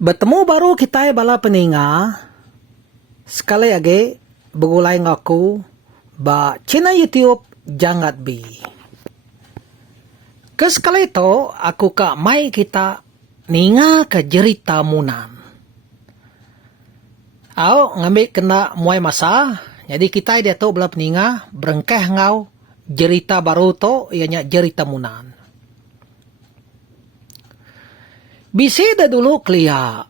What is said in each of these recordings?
Bertemu baru kita bala peninga. Sekali lagi begulai ngaku ba channel YouTube Jangat Bi. Sekali itu aku ka mai kita ninga ke jerita munan. Au ngambil kena muai masa. Jadi kita dia tu bela peninga berengkeh ngau jerita baru tu ianya jerita munan. Bisi dah dulu kelia.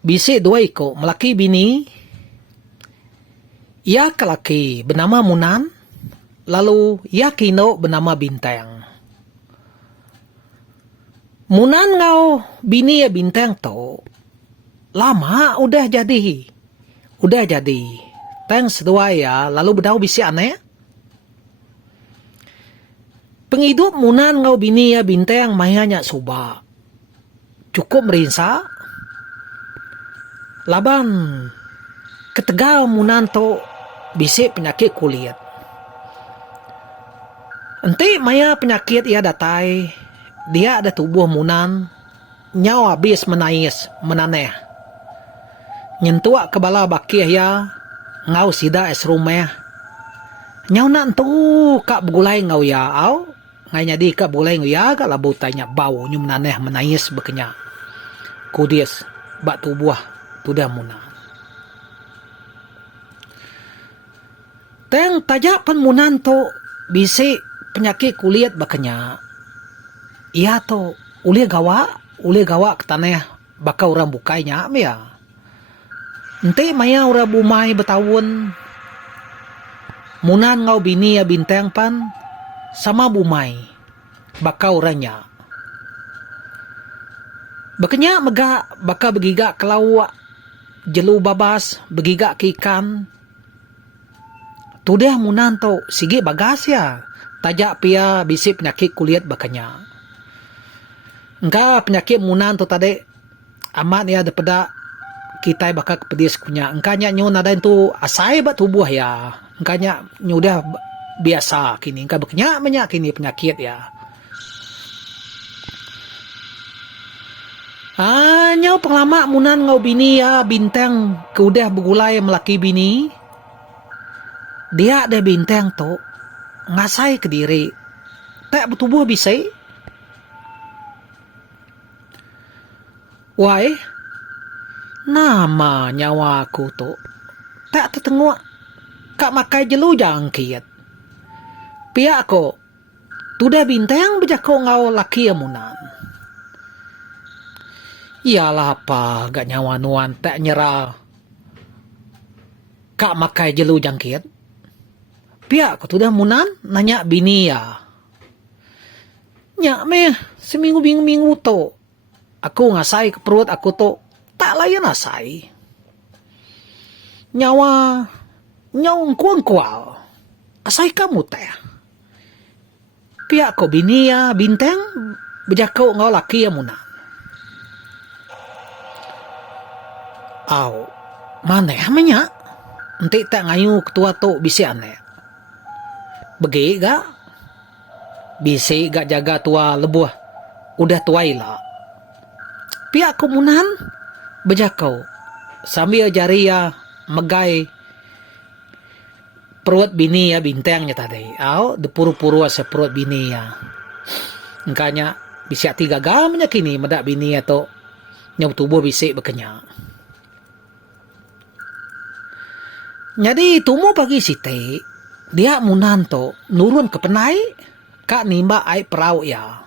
Bisi dua iko melaki bini. Ia kelaki bernama Munan. Lalu ia kino bernama Bintang. Munan ngau bini ya Bintang tu. Lama udah jadi. Udah jadi. Thanks dua ya. Lalu berdau bisi aneh. Penghidup Munan ngau bini ya Bintang mayanya subah. Cukup merinsa. Laban ketegal Munan tu bisik penyakit kulit. Enti maya penyakit ia datai. Dia ada tubuh Munan. Nyau habis menangis, menaneh. Nyentuak kebala bakih ya. Ngau sida es rumah. Nyau nak tu kak begulai ngau ya au. Ngai nyadi kak begulai ngau ya kak labu tanya bau nyu menaneh menangis bekenya. Kudis bak tubuh tudah Munan. Teng tajak pen Munan tu bisi penyakit kulit bakenya. Ia tu uli gawa ke tanah baka orang bukainya ya. Ente maya orang bumai bertahun. Munan ngau bini ya Bintang pan sama bumai baka orangnya. Bakenya mega baka begiga kelawak jelu babas begiga ke ikan. Tudah Munan tu sigi bagas ya. Tajak pia bisi penyakit kulit bakanya. Engka penyakit Munan tu tadi amat ya daripada kita bakal kepedis punya. Engkanya nyu nada itu asai bak tubuh ya. Engkanya nyu dah biasa kini. Engka bakenya banyak kini penyakit ya. Nyau penglama Munan ngau bini ya Bintang keudah begulai melaki bini. Dia ada Bintang tu ngasai ke diri. Tak bertubuh bisai. Wai, nama nyawa aku tu tak tertengok kak makai jelu jangkit. Pihak ko tudah Bintang berjako ngau laki ya Munan. Iyalah apa gak nyawa nuan tak nyerah kak makai jelu jangkit. Pihak ko tudah Munan nanya bini ya. Nyak meh seminggu-minggu tu aku ngasai ke perut aku tu tak layan asai. Nyawa nyong kuang-kual. Asai kamu teh. Pihak ko bini ya Bintang berjako ngau laki ya Munan. Aw, mana namanya? Nanti tak ngayu ketua tu bisi aneh. Begi gak? Bisi gak jaga tua lebuh. Udah tuai lah. Pihak Munan berjakau. Sambil jari ya megai perut bini ya Bintangnya tadi. Aw, depuru-puru asa perut bini ya. Engkanya bisi hati gagal menyakini medak bini ya tu. Nyau tubuh bisi berkenyak. Jadi tumu pagi siti dia Munan tu nurun ke penai kak nimba air perahu ya.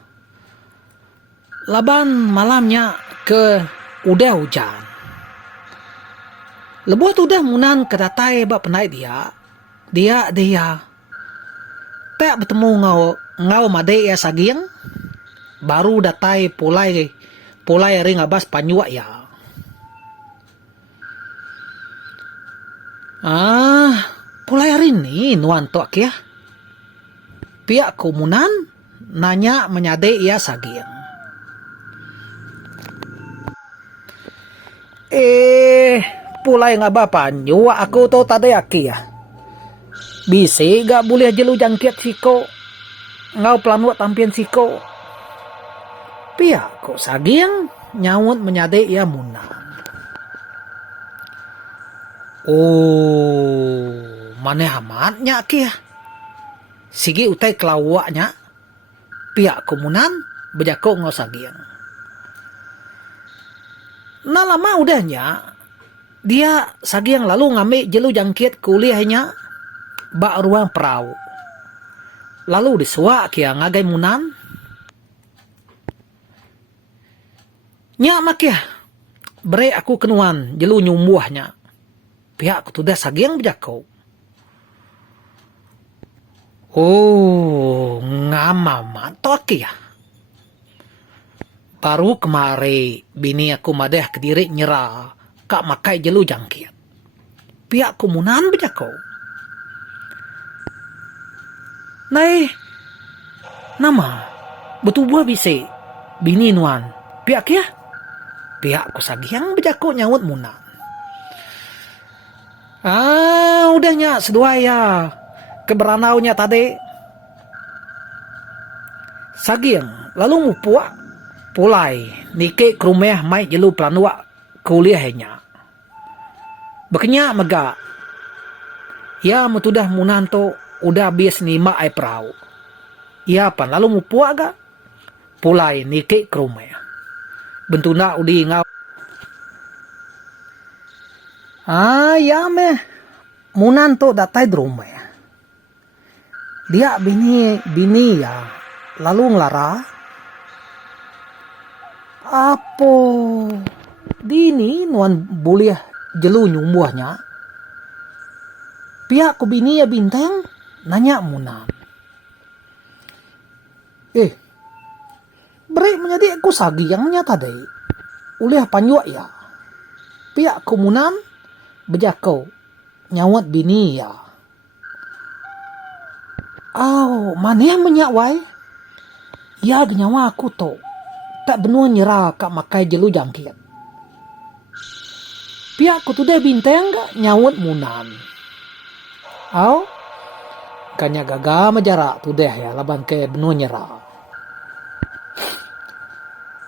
Laban malamnya ke udah hujan. Lebuat udah Munan ke datai bak penai dia. Dia tak bertemu ngau madai ya sagiang. Baru datai pulai ring abas panyuak ya. Pulai hari ni nuan tok ya. Pihak Munan nanya menyadai ia sagiang. Pulai ngaba panyu aku tu tadi aki ya. Bisi gak boleh jelu jangkit siko. Ngau pelanut tampian siko. Pihak sagiang nyawut menyade ia munan. Oh, maneh amatnya kia. Sige utai kelawaknya. Pihak komunan bejako ngau sagiang. Nah lama udahnya dia sagiang lalu ngambil jelu jangkit kuliahnya bak ruang perahu. Lalu disuak kia ngagai munan. Nya makia. Bere aku kenuan jelu nyumbuhnya. Pihak kutudah sagiang bejako. Oh, ngama toki ya. Baru kemari bini aku madeh ke diri nyerah kak makai jelu jangkit. Pihak komunan bejako. Nai, nama betul buah bisi bini nuan. Pihak ya. Pihak ku sagiang bejako nyawut munan. Udahnya sedua ya. Keberanaunya tadi sagiang lalu mupuak pulai nike ke rumah mai jelu planua kuliahnya bekenya mega ya mutudah munanto udah habis nima ai perahu ya pan lalu mupuak ga pulai nike ke rumah bentuna udi ngau ya meh munanto datai di rumah dia bini ya lalu ngelara apa dini nuan boleh jelu nyumbuhnya pihak ku bini ya bintang nanya munan beri menjadi aku sagiang nyata deh ulih panjuak ya pihak komunan bejako nyawat bini ya. Mana yang menyawai? Ya genyawa aku to. Tak benua nyerah kak makai jelu jangkit. Pihak ku tu deh bintang gak nyawut munan. Kanya gaga majarak tu deh ya laban ke benua nyerah.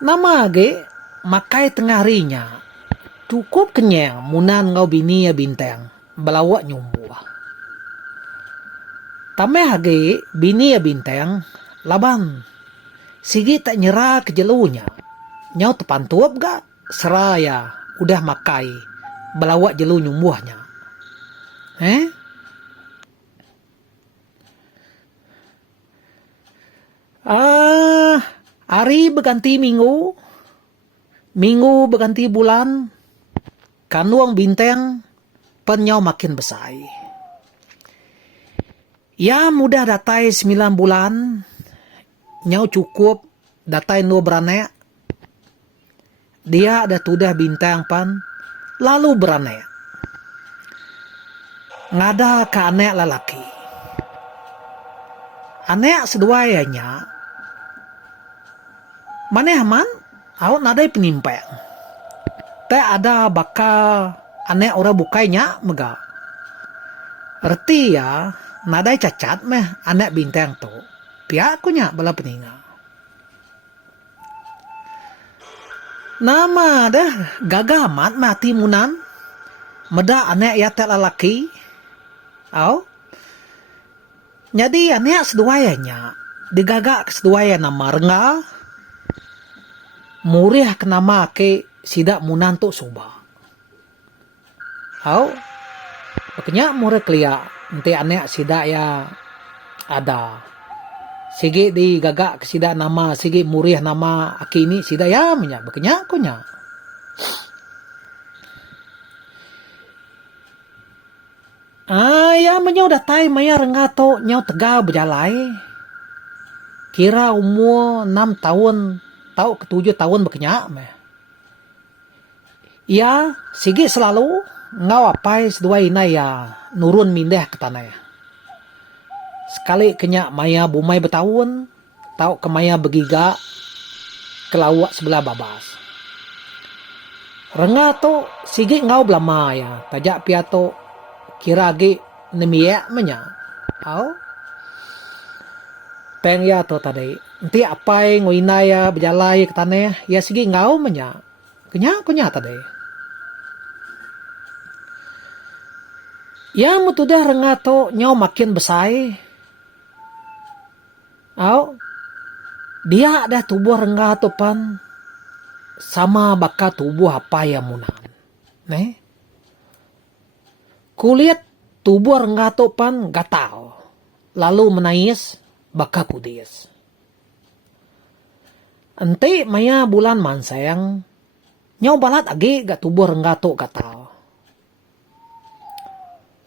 Nama ge makai tengah harinya. Cukup kenyang munan ngau bini ya bintang. Belawak nyumbuh. Tameh hage bini ya bintang laban sigi tak nyerah ke jelunya nyau tepantuap gak seraya udah makai belawak jelu nyumbuhnya hari berganti minggu berganti bulan kanuang bintang penyau makin besar. Ya mudah datai 9 bulan. Nyau cukup datai no beranek. Dia ada tudah bintang pan. Lalu beranek. Ngada ke anek lalaki. Anek seduayanya. Maneh man? Awak nadai penimpang. Tak ada bakal anek orang bukainya mega. Erti ya. Nadai cacat meh anak bintang tu. Pihak kunya bala peninga. Nama dah gagamat mati munan. Meda anak ya tak lalaki. Jadi anak seduayanya. Digagak keseduaya nama renga. Murih ke nama ke sidak munan tu subah. Makanya murih keliak. Nanti anak sidak ya ada. Sige di gagak ke sidak nama. Sige murih nama aki ini sidak ya minyak. Bekenya kunya. Ya menyau datai maya rengato nyau tegal berjalai. Kira umur 6 tahun. Tahu ke 7 tahun bekenya meh. Ya sige selalu. Ngau apai sedua ina ya nurun mindah ke tanah ya. Sekali kenyak maya bumai bertahun, tahu ke maya begiga ke lawak sebelah babas. Renga to sigi ngau belama ya, tajak piato kira ge nemiak menya. Peng ya to tadi Nanti apai ngoinay berjalai ke tanah ya sigi ngau menya. Kenya kunya tadi. Ya mutudah rengato nyau makin besai. Au dia ada tubuh rengato pan sama baka tubuh apa ya munan. Ne? Kulit tubuh rengato pan gatal. Lalu menangis baka kudis. Ente maya bulan mansayang nyau balat agi gak tubuh renggato gatal.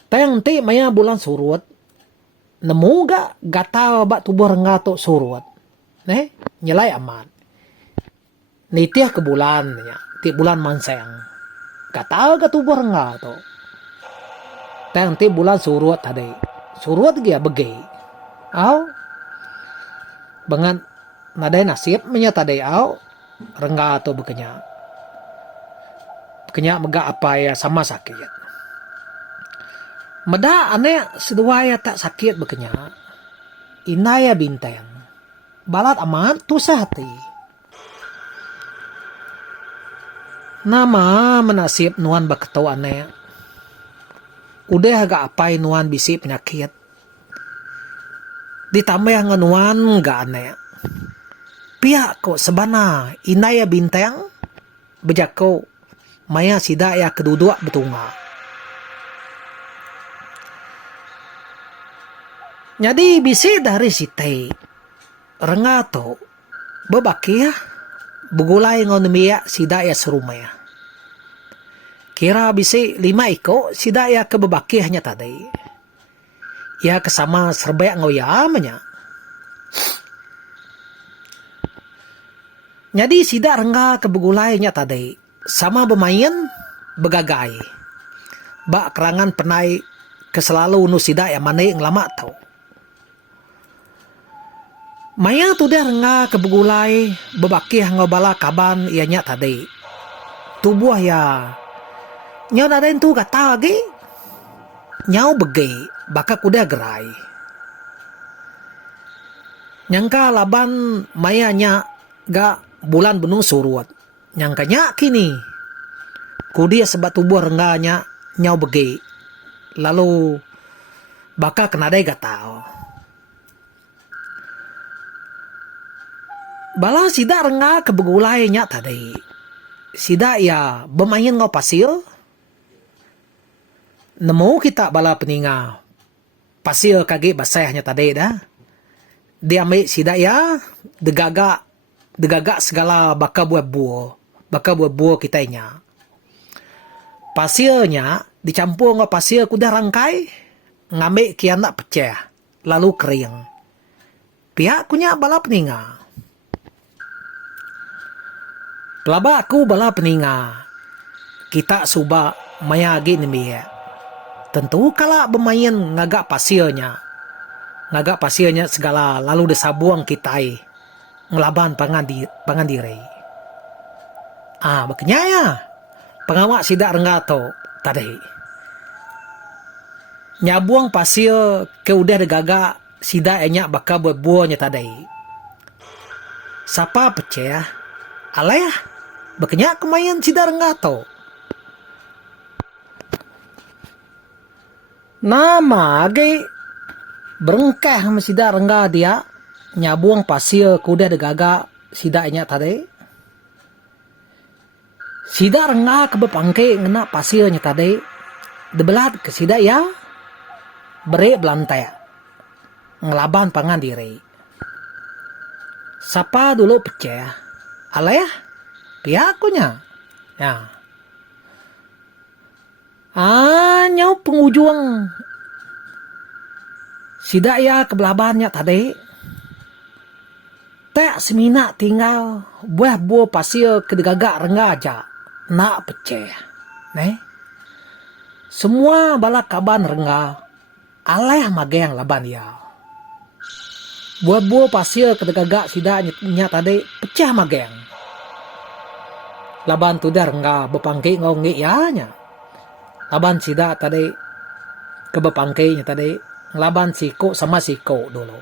Tayang ente maya bulan surut nemu gak gatal bak tubuh renggato surut. Nyelai amat. Nitiah ke bulan nya, ti bulan mansayang. Gatal gak tubuh renggato. Tayang ente bulan surut tadi. Surut gia begi. Au bangan nadai nasib menyata day au rengga atau bekenya mega apa ya sama sakit meda ane seduaya tak sakit bekenya inaya bintang balat aman tu sehati nama menasib nuan baketau ane udah agak apa nuan bisi penyakit ditambah nuan gak ane pihak ko sebana inaya bintang bejako maya sida ya keduduk betunga. Jadi bisi dari site rengato bebaki ya begulai ngonomia sida ya serumaya. Kira bisi 5 iko sida ya kebebaki hanya tadi. Ya kesama serbayak ngoyamanya. Jadi sida rengga kebegulainya tadi sama bermain begagai. Bak kerangan penai keselalu nu sida yang mana yang lama tau. Maya tu dia rengga kebegulai bebakih ngobala kaban ianya tadi. Tubuh ya nyau nadain tu kata lagi nyau begi baka kuda gerai. Nyangka laban mayanya gak bulan benung surut. Nyangkanya kini. Kudia sebab tubuh rengganya nyau begi. Lalu baka kenadai gatal. Bala sida rengga kebegulainya tadi. Sida ya bermain ngau pasir. Nemu kita bala peninga. Pasir kaki basahnya tadi dah. Dia ambil sida ya degagak segala baka buah kita nya. Pasirnya dicampur dengan pasir kuda rangkai, ngambil kian nak pecah, lalu kering. Pihak kunya bala peninga. Pelaba aku bala peninga. Kita suba mayagi nemiya. Tentu kala bermain ngagak pasirnya segala lalu desabuang kitai. Ngelaban pangan diri. Makanya ya. Pengawak sidak renggato tadi. Nyabuang pasir ke udah degagak sidak enyak baka buah-buahnya tadi. Sapa pecah? Alayah. Makanya kemayan sidak renggato. Nama agi berengkah sidak rengga dia. Nyabuang pasir kuda degaga sidaknya tadi. Sidak rengga kebepangke ngena pasirnya tadi. Debelat ke sidak ya. Beri belantai. Ngelaban pangan diri. Sapa dulu pecah. Alayah. Piakunya. Ya. Nyau pengujung. Sidak ya kebelabannya tadi. Tak semina tinggal buah-buah pasir kedegagak renggaja nak pecah. Semua bala kaban rengga alai magang laban ya. Buah-buah pasir kedegagak sidaknya tadi pecah magang. Laban tu dah rengga bepangki ngongi ya nya. Laban sidak tadi kebepangkinya tadi laban siko sama siko dulu.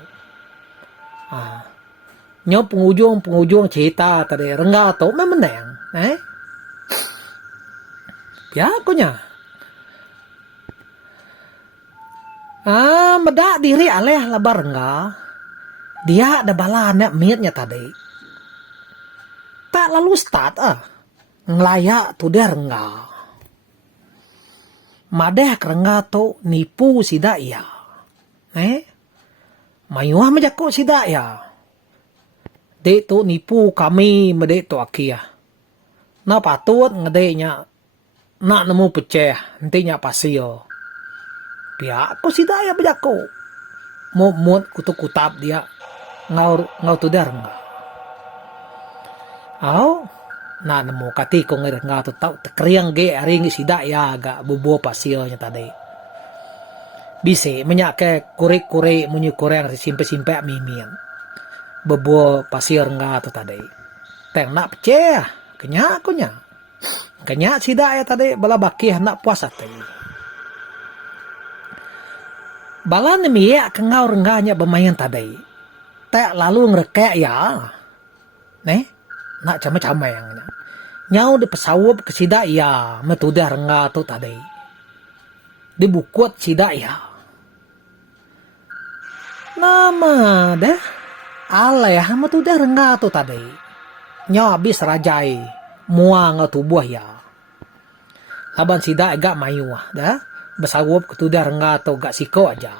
Nyo penghujung cerita tadi rengga to meneng. Ya kunya. Medak diri aleh labar rengga. Dia ada bala nek mietnya tadi. Tak lalu start ngelayak tu dia rengga. Madeh rengga to nipu sida ya. Mayuah majako sida ya. Dek tu nipu kami medek tu akia. Na patut ngedeknya nak nemu pecah nantinya pasio. Pihak ko sida ya bejako. Mut kutuk-kutap dia ngau tu dar enggak. Na nemu kati ko nga tu tau tekriang ge aring sida ya agak bubo pasio nya tadi. Bise menyake kure-kure munyu koreng simpe-simpe mimian. Bebo pasir nga tu tadi. Teng nak pecah, kenya akunya. Kenya sida ya tadi bala bakih nak puasa tadi. Bala nemiya kengau rengganya bermain tadi. Tak lalu ngerekek ya. Nak cama-cama yang nyau di pesawub ke sida ya metudah rengga tu tadi. Dibukut sida ya. Nama dah. Aleh tu dah rengga tu tadi. Nyaw habis rajai muang tubuh ya. Laban sida agak mayu dah. Bersawup tu dah rengga tu gak siko aja.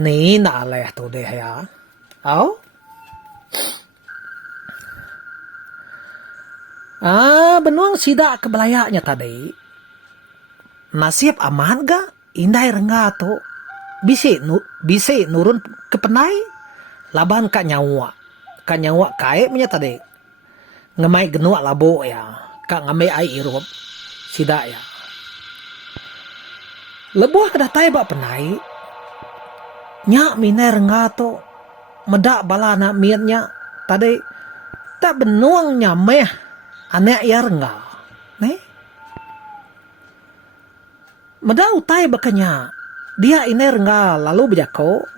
Ni na aleh tu deh ya. Benuang sida kebelayaknya tadi. Nasib aman gak? Indai rengga tu. Bisi nurun ke penai. Laban kak nyawa kae punya tadi ngemai genuak labo ya kak ngamai ai irup sida ya lebuh kedatai bak penai nyak minai rengga to medak bala nak mietnya tadi tak benuang nyameh anek ya rengga medak utai bakanya dia ini rengga lalu bejako.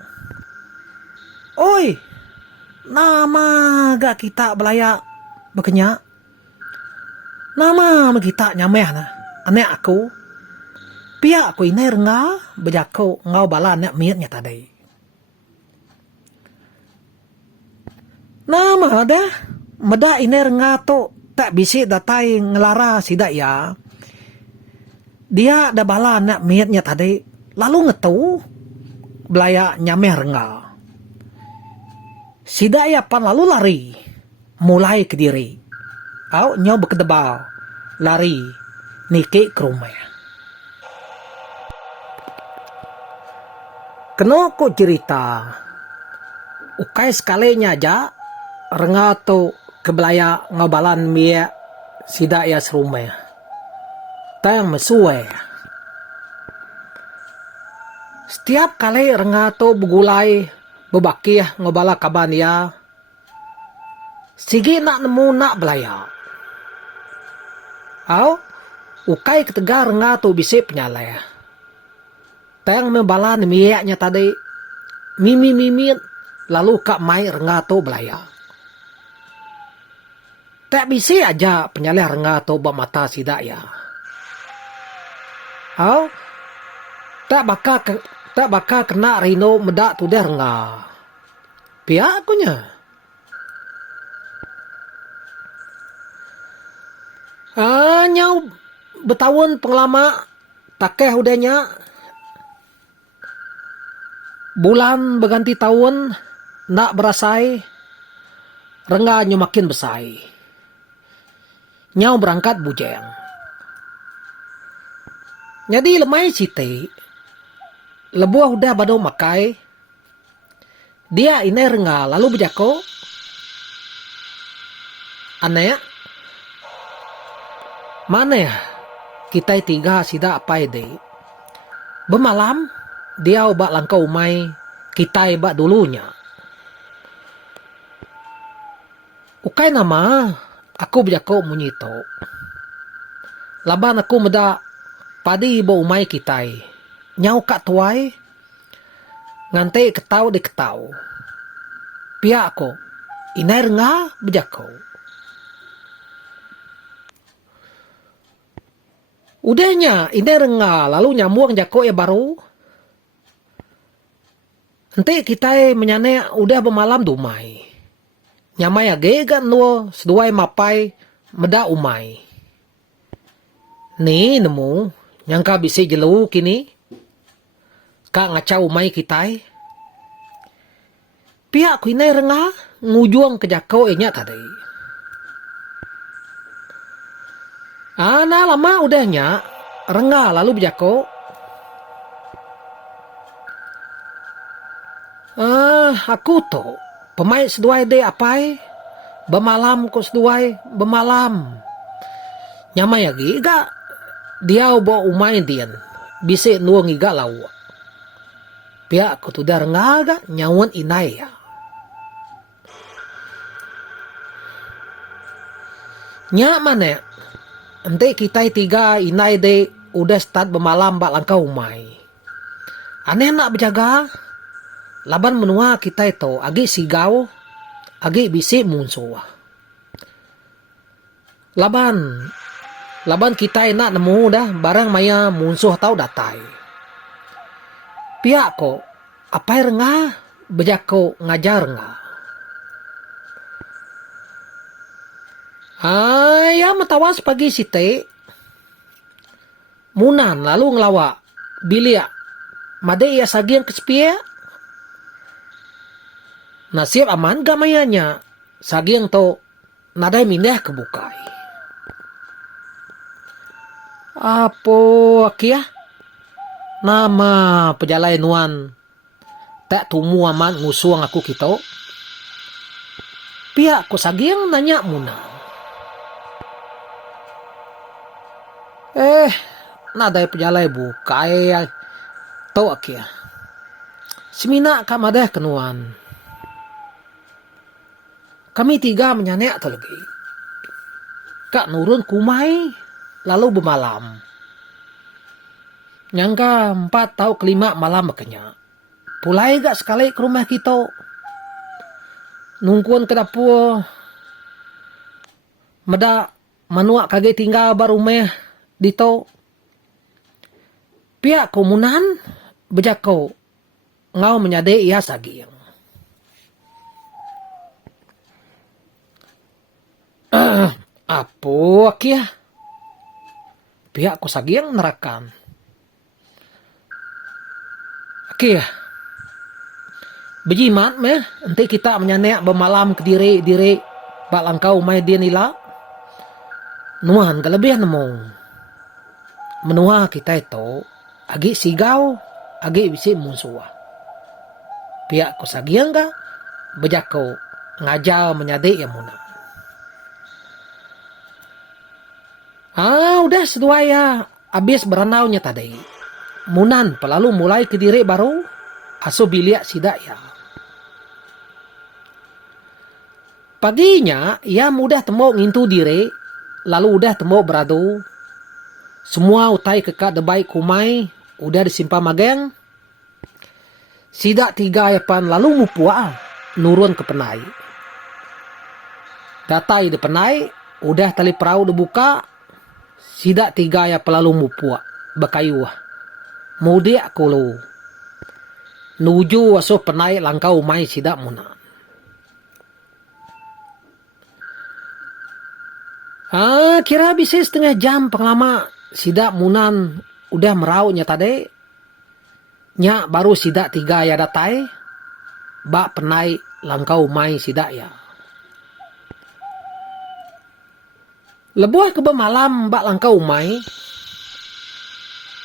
Oi, nama gak kita belayak bekenya. Nama kita nyameh anek aku. Pihak aku ini rengga bejako ngau bala anek mietnya tadi. Nama dah meda ini rengga tu tak bisi datai ngelara sida ya. Dia ada bala anek mietnya tadi lalu ngetu belayak nyameh rengga. Sida ya pan lalu lari. Mulai ke diri. Nyaw berkedebal. Lari. Niki ke rumah. Kena ko cerita. Ukai sekalinya aja. Rengga tu kebelaya ngabalan mia. Sida ya serumah. Tayang mesuai. Setiap kali rengga tu begulai. Bebakih ngobala kaban ya. Sigi nak nemu nak belaya. Ukai ketegar nga tu bisi penyalai. Teng membala nemiyaknya tadi. Mimi lalu kak mai renga tu belaya. Tak bisi aja penyalai renga tu mata sida ya. Tak bakal kena rino medak tu dah renga. Pihak akunya. Nyau bertahun pengelama takeh udahnya. Bulan berganti tahun nak berasai. Renga nyu makin besai. Nyau berangkat bujeng. Jadi lemai siti. Lebuah udah bado makai. Dia ini renga lalu bejako. Aneh. Mana ya? Kita tiga sida apa ide. Bemalam dia obak langkau umai. Kita ibak dulunya. Ukai nama aku bejako munyito. Laban aku meda padi ibu umai kitai. Nyau kak tuai. Ngante ketau di ketau. Pihak aku. inai renga bejako. Udahnya inai renga lalu nyamuk jako ya baru. Nanti kita menyane udah bermalam dumai. Nyamai agak nuo seduai mapai meda umai. Ni nemu nyangka bisa jelu kini. Kak ngaca umai kita. Pihak ku inai renga ngujuang ke jako enya tadi. Ana lama udahnya renga lalu bejako. Aku to pemain seduai de apai bemalam ko seduai bemalam nyamai lagi ga dia bawa umai dian bisa nuang iga lau pihak ko tu dar ngaga nyawan inai ya nya mana ente kita tiga inai de udah start bemalam bak langkah umai aneh nak berjaga laban menua kita itu agi sigau agi bisi munsuh laban kita enak nemu dah barang maya munsuh tau datai pihak ko apa renga bejako ngajar nga ya matawas pagi site munan lalu ngelawa bilia made ya sagiang kespia nasib aman gamayanya sagiang to nadai mindah kebukai. Apo akia nama pejalai nuan tak tumu aman ngusuang aku kita. Pihak ko sagiang nanya muna. Nadai pejalai bukai to akia. Semina kamadah kenuan. Kami tiga menyanek atau lagi. Kak nurun kumai lalu bermalam. Nyangka 4 atau 5 malam makanya. Pulai gak sekali ke rumah kita. Nungkuan ke dapur. Meda manuak kaget tinggal baru rumah dito. Pihak komunan bejako ngau menyade ia sagiang. Apa kia? Pihak ko sagiang nerakan. Kia. Bejimat meh, nanti kita menyanek bermalam ke diri bak langkau mai dia nila. Nuan kelebihan nemu. Menua kita itu agi sigau, agi bisi musuh. Pihak ko sagiang ga bejako ngajar menyade yang muna. Udah sedua ya. Abis beranaunya tadi. Munan pelalu mulai ke diri baru. Aso biliak sidak ya. Paginya, ia mudah temu ngintu diri. Lalu udah temu beradu. Semua utai kekak debai kumai. Udah disimpan mageng. Sidak 3 yapan lalu mupua. Nurun ke penai. Datai di penai. Udah tali perahu dibuka. Sidak 3 ya pelalu mupua bakayu mudia kulu nuju aso penai langkau mai sidak muna. Kira bisa setengah jam penglama sidak munan udah meraunya tadi. Nya baru sidak 3 ya datai bak penai langkau mai sidak ya. Lebuah ke malam bak langkau umai.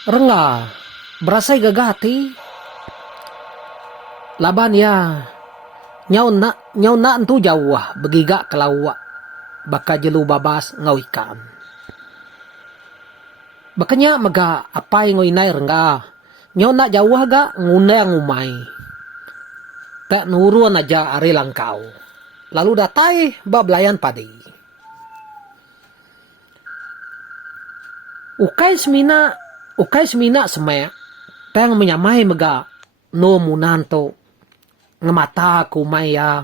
Rengga. Berasai gagati. Laban ya. Nyau nak entu jauh. Begigak ke lawa. Baka jelu babas ngau ikan. Bakanya mega apa yang ngoinai rengga. Nyau nak jauh ga ngundang umai. Tak nuruan aja ari langkau. Lalu datai bak belayan padi. Ukai semina semek. Teng menyamai mega no munanto. Ngemata kumaya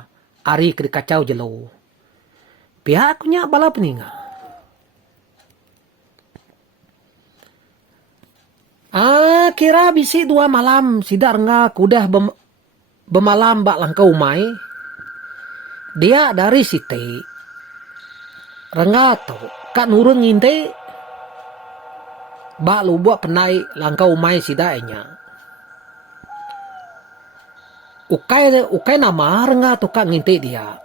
ari ke kacau jelo. Pihak kunya bala peninga. Kira bisi 2 malam sidar nga kudah bemalam bak langkau mai. Dia dari site. Rengato kak nurun nginte bak lu buat penai langkau mai sidainya. Ukai nama rengato kak nginte dia.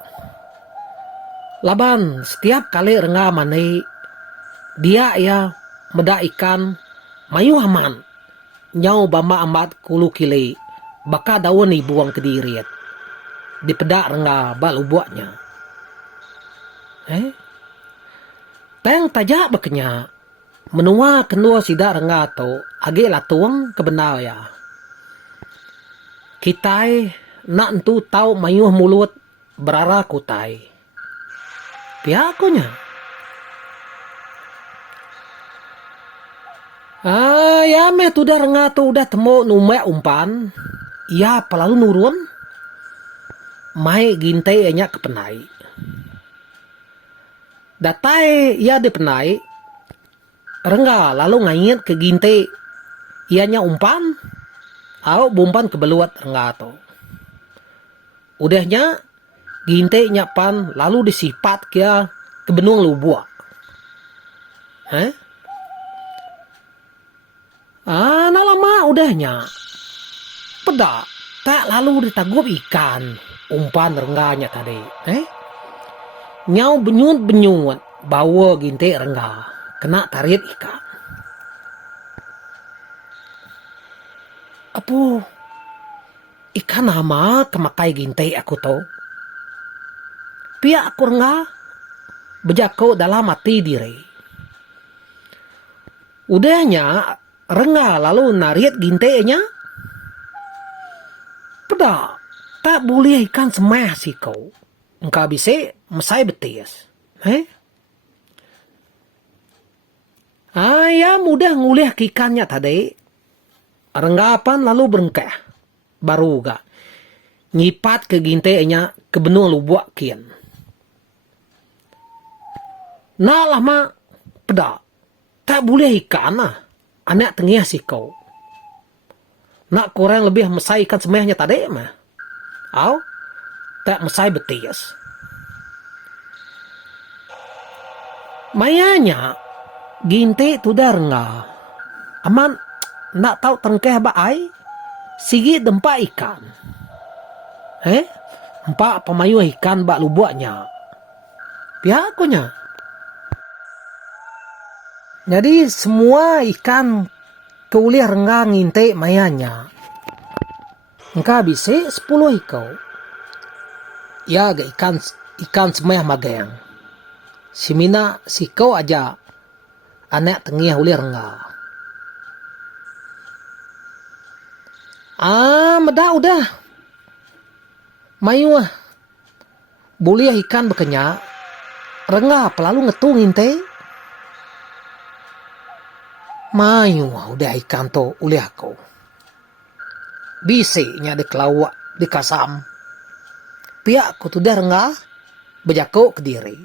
Laban setiap kali renga manai dia ya meda ikan mayu aman nyau bama amat kulu kile baka daun ni buang ke diriet di pedak renga bak lu buatnya. Teng tajak bekenya menua kenua sida renga to age latuang kebenar ya. Kitai nak entu tau mayuh mulut berara kutai. Piakunya. Ya me tu dah renga tu udah temu nume umpan. Ya pelalu nurun. Mai gintai enya kepenai. Datai ia dipenai. Rengga lalu ngait ke gintai ianya umpan. Au bumpan kebeluat rengga to. Udahnya gintai nyapan lalu disipat kia ke benung lubua. Nah lama udahnya. Pedak tak lalu ditagup ikan umpan rengganya tadi. Nyau benyut bawa gintai rengga kena tarik ikan. Apa ikan nama kemakai gintai aku to. Pihak aku rengga bejako dalam mati diri. Udahnya rengga lalu narik gintainya. Pedak tak boleh ikan semah si kau. Engkau bisa mesai betis. Ya mudah ngulih ikannya tadi. Renggapan lalu berengkah. Baru ga. Nyipat ke gintainya ke benua lubuk kian. Nah lama pedak. Tak boleh ikan lah. Anak tengah si kau. Nak kurang lebih mesai ikan semahnya tadi mah. Tak mesai betis. Mayanya gintai tu dah renga. Aman nak tahu tengkeh baai sigi dempa ikan. Empak pemayu ikan bak lubuknya. Piakunya. Jadi semua ikan keuliah rengga ngintai mayanya. Engkau bisa 10 ikau. Ya ga ikan semaya magayang. Simina si kau aja anak tengah uliah rengga. Meda udah. Mayu boleh ikan bekenya. Rengga pelalu ngetung ngintai. Mayu udah ikan to uliah kau. Bisenya di kelawak di kasam. Pihak ku tu dah rengga bejako ke diri.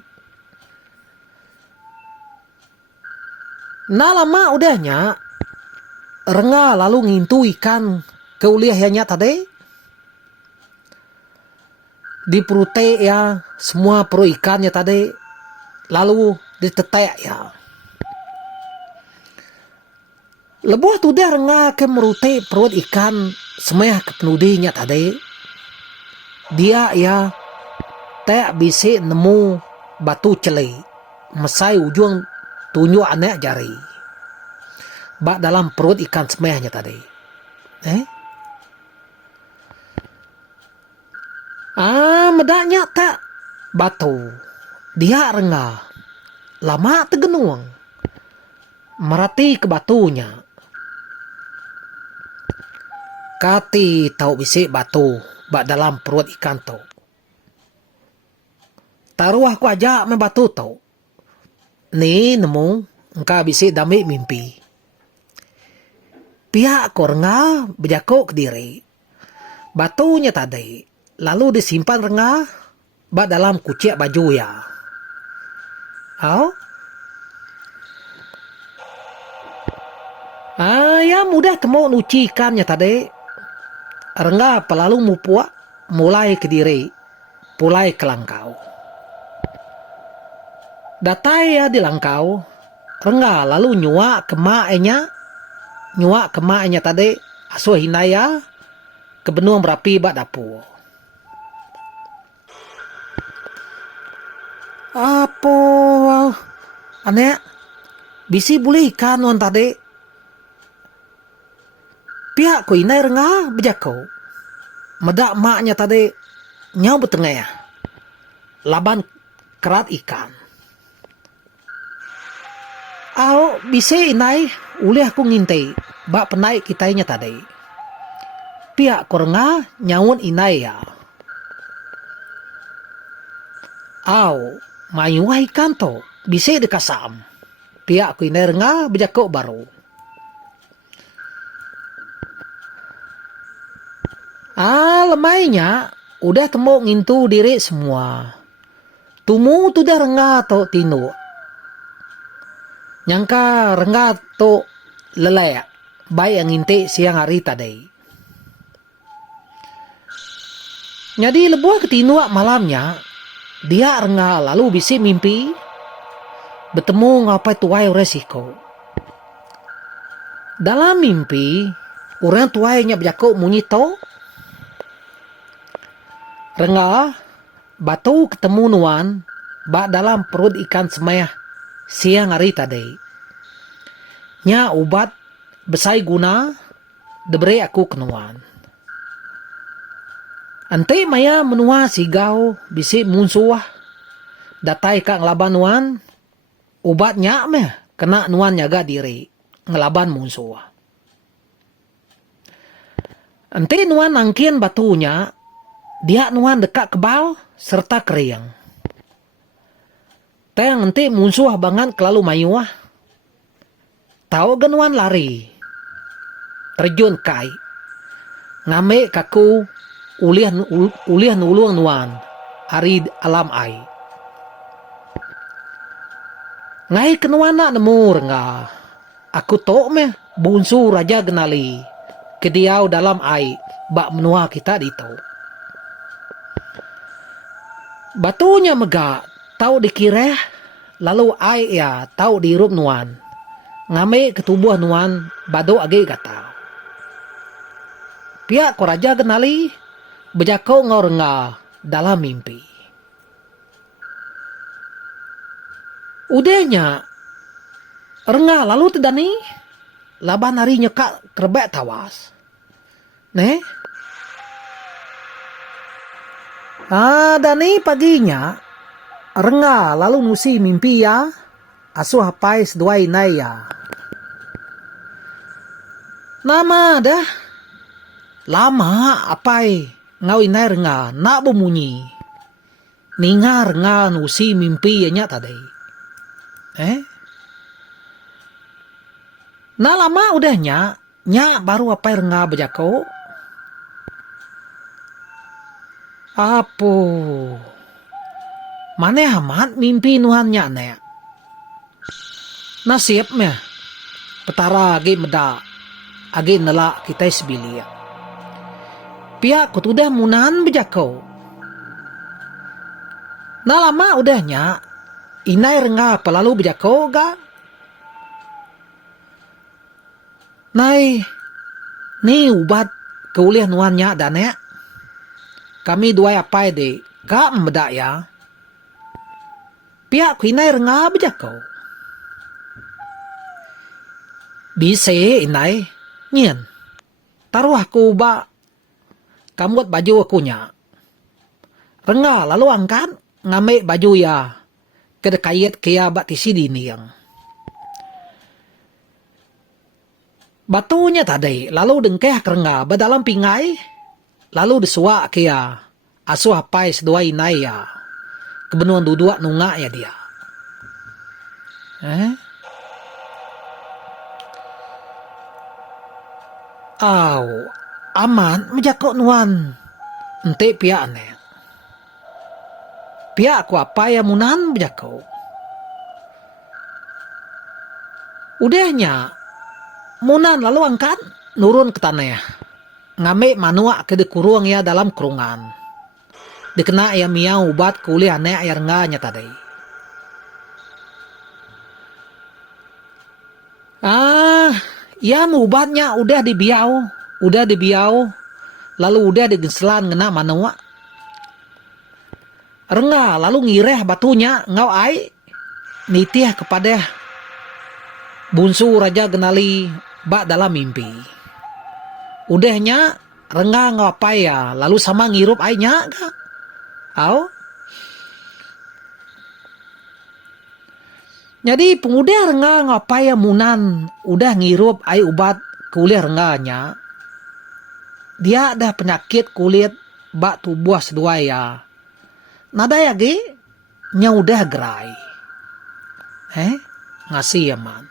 Nah lama udahnya rengga lalu ngintu ikan ke uliahnya tadi. Di perute ya semua perut ikannya tadi lalu ditetek ya. Lebuh tu dah rengga ke merute perut ikan semua kepenudinya tadi. Dia ya tak bisa nemu batu celi. Mesai ujung tunjuk anak jari. Bak dalam perut ikan semahnya tadi. Medaknya tak batu. Dia rengga. Lama tegenuang. Merati ke batunya. Kati tahu bisik batu bak dalam perut ikan tu. Taruh aku aja me batu tu. Ni nemu engkau bisik dami mimpi. Pihak ko rengga bejako ke diri. Batunya tadi lalu disimpan rengga ba dalam kuciak baju ya. Au? Ya mudah temu nuci ikannya tadi. Rengga pelalu mupua mulai ke diri, pulai ke langkau. Datai ya di langkau, rengga lalu nyua ke maenya tadi, asuh hinaya, ke benua berapi bak dapur. Apa? Aneh, bisi boleh ikan wan tadi. Pihak ko inai rengga bejako. Medak maknya tadi nyau betengah. Laban kerat ikan. Bisi inai ulih aku ngintai bak penai kitainya tadi. Pihak ko rengga nyawun inai ya. Mayuah ikan to bisi dekasam. Pihak ko inai rengga bejako baru. Lemainya udah temu ngintu diri semua. Tumu tu dah rengga to tino. Nyangka rengga to lelai. Baik yang nginte siang hari tadi. Jadi lebuah ketinu malamnya. Dia rengga lalu bisi mimpi. Bertemu ngapai tuai resiko. Dalam mimpi. Orang tuainya berjakuk munyi to. Rengga, batu ketemu nuan, bak dalam perut ikan semaya siang hari tadi. Nya ubat besai guna, deberi aku kenuan. Ante maya menua sigau bisi munsuah, datai kak ngelaban nuan, ubatnya meh kena nuan nyaga diri, ngelaban munsuah. Ante nuan angkian batunya, dia nuan dekat kebal serta keriang. Tayang nanti musuh bangan kelalu mayuah. Tahu genuan lari. Terjun kai. Ngame kaku uliah nuluang nuan. Hari alam ai. Ngai kenuan nak nemur nga. Aku tok meh bunsu raja genali. Kediau dalam ai. Bak menua kita dito. Batunya megak, tahu dikireh, lalu ai ya tahu dirup nuan. Ngame ketubuh nuan, bado age gatau. Pihak ko raja genali, bejako ngorengga dalam mimpi. Udahnya, rengga lalu tedani, laban hari nyekak kerbek tawas. Dani paginya, rengga lalu musi mimpi ya, asuh hapai seduai naya. Nama dah, lama apai ngau inai rengga nak bemunyi. Ninga rengga nusi mimpi nya tadi. Nah lama udahnya, nya baru apai rengga bejako. Apo? Mane amat mimpi nuhannya nek. Nasib meh. Petara agi meda. Agi nelak kita sebilia. Pihak kutudah munan bejako. Nah lama udahnya. Inai rengga pelalu bejako ga? Nai. Ni ubat keuliah nuhannya dan nek. Kami dua apa de kak membedak ya. Pihak inai rengga bejako. Bisa inai nyen. Taruh aku ba kamu buat baju akunya. Rengga lalu angkat ngame baju ya. Kedekayat kaya bak tisi dini yang. Batunya tadi lalu dengkeh kerengga berdalam pingai. Lalu disuak kia asuh hapai sedua inai ya. Kebenuan duduk nunga ya dia. Aman menjakok nuan. Ente pihak ane. Pihak ku apa ya munan bejakau. Udahnya, munan lalu angkat, nurun ke tanah. Ngambil manua ke dikurung ya dalam kurungan. Dikena ya miau ubat kuliah nek air nganya tadi. Ya ubatnya udah dibiau, lalu udah digenselan ngena manua. Rengga lalu ngireh batunya ngau ai, nitih kepada bunsu raja genali bak dalam mimpi. Udahnya rengga ngau apa ya, lalu sama ngirup ainya gak? Jadi pengudah rengga ngapa ya munan udah ngirup ai ubat kulit rengganya. Dia ada penyakit kulit bak tubuh sedua ya. Nada ya ge nya udah gerai. Ngasih ya man.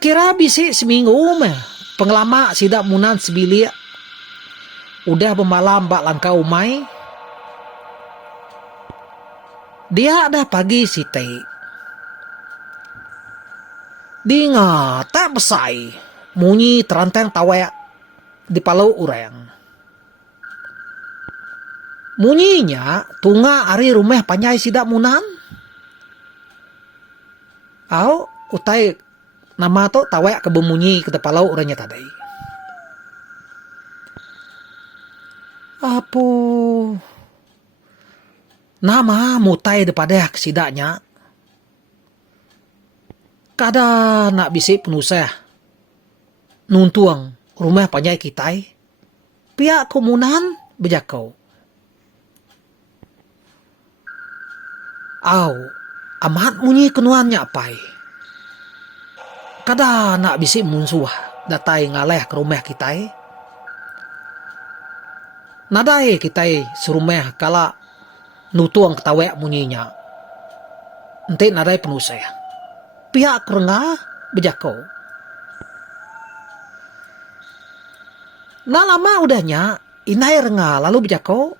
Kira bisi seminggu mah pengelama sidak munan sebilik. Udah pemalam bak langkah umai. Dia ada pagi si teh. Dinga tak besai. Munyi teranteng tawek di palau ureng. Munyinya tunga ari rumah panjai sidak munan. Utai nama to tawek kebemunyi ke palau urengnya tadi. Apa? Nama mutai daripada kesidaknya. Kada nak bisik penusah. Nuntuang rumah panjai kitai. Pihak komunan bejakau. Amat munyi kenuannya apai. Kada nak bisik munsuh datai ngaleh ke rumah kitai. Nadai kitai serumah kala nutuang ketawek munyinya. Ente nadai penusah. Pihak kerenga bejakau. Nah lama udahnya inai renga lalu bejakau.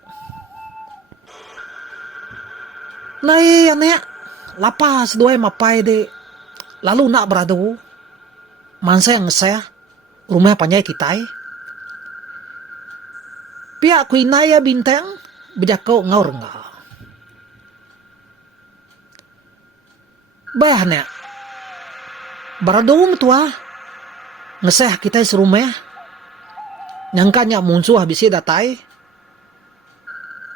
Nai anek lapas dua mapai de lalu nak beradu. Mansa yang ngeseh rumah panjai kitai. Pihak ku inai ya bintang bejakau ngau renga. Bahnya baradum tua ngeseh kita serumah nyangkanya munsuh habisi datai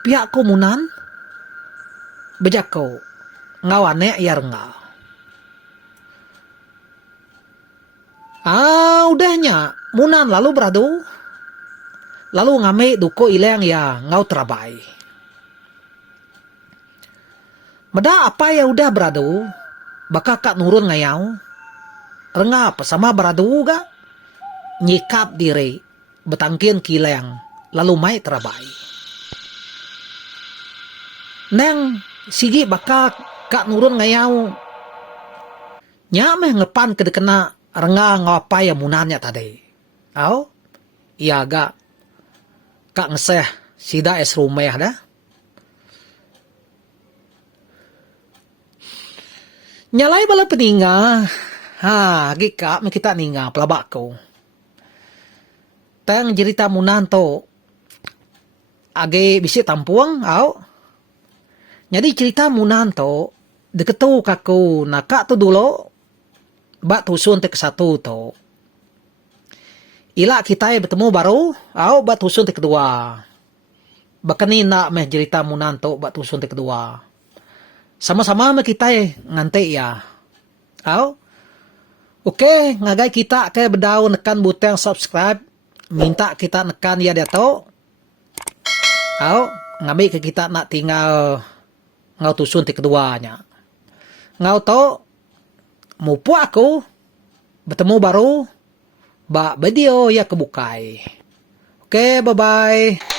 pihak komunan bejakau ngawane ya rengal. Udahnya munan lalu beradu lalu ngame duko ileng ya ngau terabai. Meda apa ya udah beradu baka kak nurun ngayau. Rengap sama beradu ga nyikap diri betangkin kileng lalu mai terabai. Neng sigi baka kak nurun ngayau nyameh ngepan kedekena renga ngapa ya munanya tadi. Iya ga kak ngeseh sida es rumah dah. Nyalai bala peninga. Gika kita ninga pelabak ko. Tang cerita munan to. Age bisi tampuang, Jadi cerita munan to. Deketu kaku nakak tu dulu. Bak tusun tek satu to. Ila kita bertemu baru. Bak tusun tek kedua. Bahkan ni nak meh cerita munan to. Bak tusun tek kedua. Sama-sama meh kita ngante ya. Oke, ngagai kita ke bedau nekan butang subscribe. Minta kita nekan ya dia to. Ngambil ke kita nak tinggal ngau tusun ti keduanya. Ngau to mupu aku bertemu baru ba video ya kebukai. Oke, bye-bye.